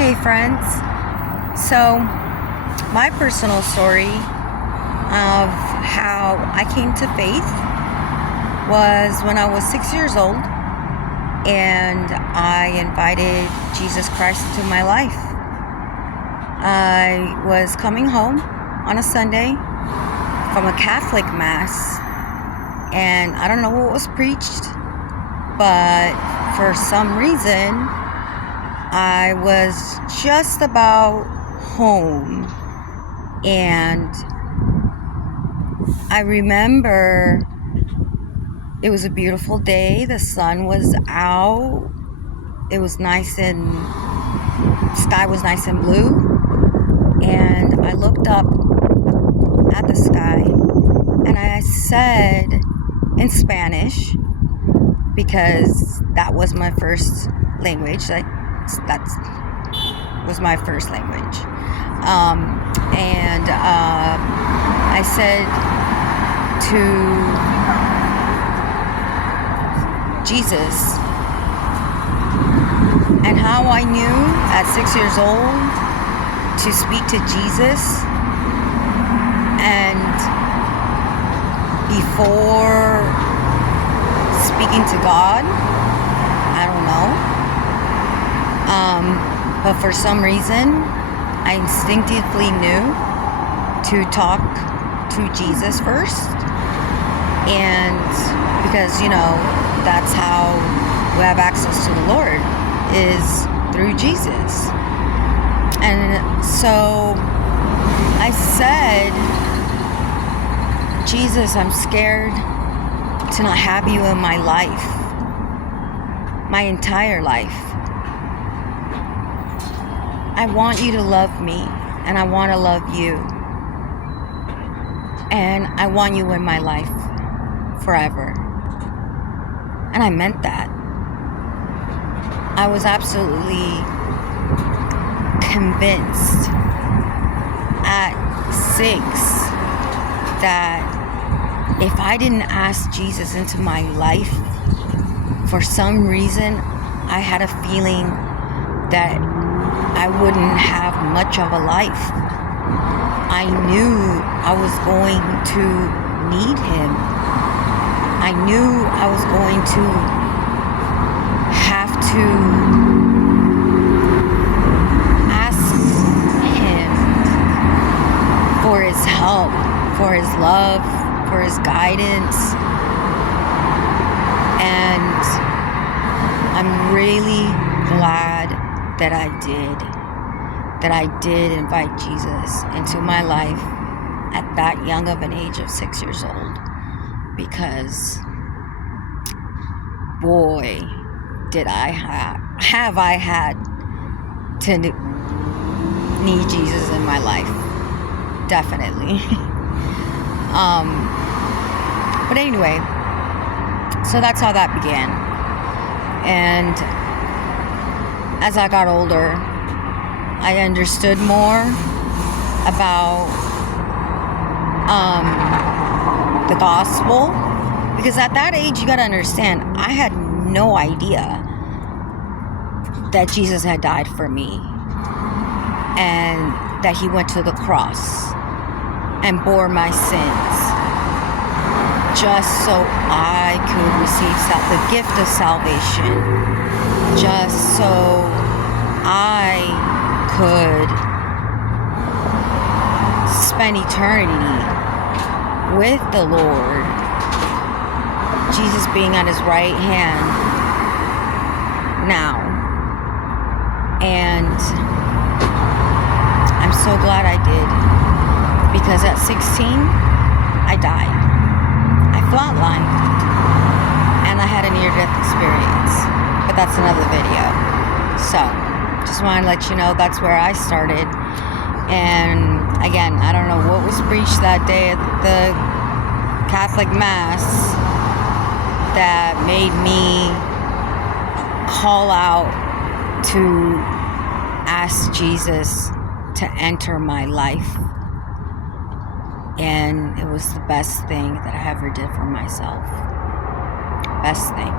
Hey friends, so my personal story of how I came to faith was when I was 6 years old and I invited Jesus Christ into my life. I was coming home on a Sunday from a Catholic Mass, and I don't know what was preached, but for some reason I was just about home, and I remember it was a beautiful day. The sun was out. It was nice, and sky was nice and blue, and I looked up at the sky and I said in Spanish, because that was my first language, that was my first language, and I said to Jesus. And how I knew at 6 years old to speak to Jesus, and before speaking to God, I don't know, but for some reason I instinctively knew to talk to Jesus first, and because that's how we have access to the Lord, is through Jesus. And so I said, Jesus, I'm scared to not have you in my life, my entire life. I want you to love me, and I want to love you, and I want you in my life forever. And I meant that. I was absolutely convinced at 6 that if I didn't ask Jesus into my life, for some reason, I had a feeling that I wouldn't have much of a life. I knew I was going to need Him. I knew I was going to have to ask Him for His help, for His love, for His guidance. And I'm really glad that I did invite Jesus into my life at that young of an age of 6 years old, because boy, did I have I had to need Jesus in my life. Definitely. But anyway, so that's how that began. And as I got older, I understood more about the gospel, because at that age, you got to understand, I had no idea that Jesus had died for me, and that He went to the cross and bore my sins just so I could receive the gift of salvation, just so I could spend eternity with the Lord, Jesus being at His right hand now. And I'm so glad I did, because at 16 I died. I flatlined, and I had a near-death experience, but that's another video. So just want to let you know that's where I started. And again, I don't know what was preached that day at the Catholic Mass that made me call out to ask Jesus to enter my life. And it was the best thing that I ever did for myself. Best thing.